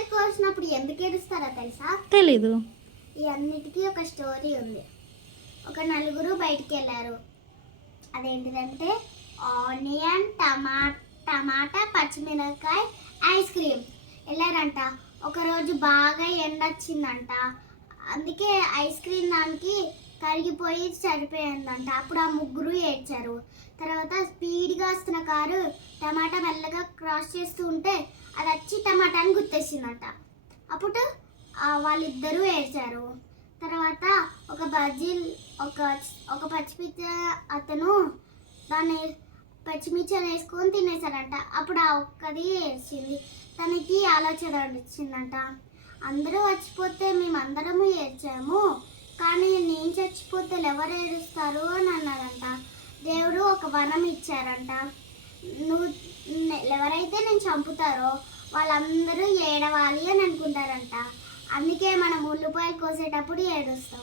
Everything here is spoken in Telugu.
ఉల్లిపాయలు కోసినప్పుడు ఎందుకు ఏడుస్తారో తెలుసా? తెలీదు. ఈ అన్నిటికీ ఒక స్టోరీ ఉంది. ఒక నలుగురు బయటికి వెళ్ళారు. అదేంటిదంటే ఆనియన్, టమాటా, పచ్చిమిరపకాయ, ఐస్ క్రీమ్ వెళ్ళారంట. ఒకరోజు బాగా ఎండ వచ్చిందంట. అందుకే ఐస్ క్రీమ్ దానికి కరిగిపోయి చనిపోయిందంట. అప్పుడు ఆ ముగ్గురు ఏడ్చారు. తర్వాత స్పీడ్గా వస్తున్న కారు టమాటా మెల్లగా క్రాస్ చేస్తూ ఉంటే అది వచ్చి టమాటాని గుర్తేసిందంట. అప్పుడు వాళ్ళిద్దరూ ఏడ్చారు. తర్వాత ఒక బజ్జీ ఒక పచ్చిమిర్చి అతను దాన్ని పచ్చిమిర్చి వేసుకొని తినేసాడంట. అప్పుడు ఆ ఒక్కది ఏడ్చింది. తనకి ఆలోచన వచ్చిందంట, అందరూ చచ్చిపోతే మేమందరము ఏడ్చాము, కానీ నేను చచ్చిపోతే ఎవరు ఏడుస్తారు అని అన్నారంట. దేవుడు ఒక వరం ఇచ్చారంట. నువ్వు ఎవరైతే నేను చంపుతారో వాళ్ళందరూ ఏడవాలి అని అనుకుంటారంట. అందుకే మనం ఉల్లిపాయలు కోసేటప్పుడు ఏడుస్తాం.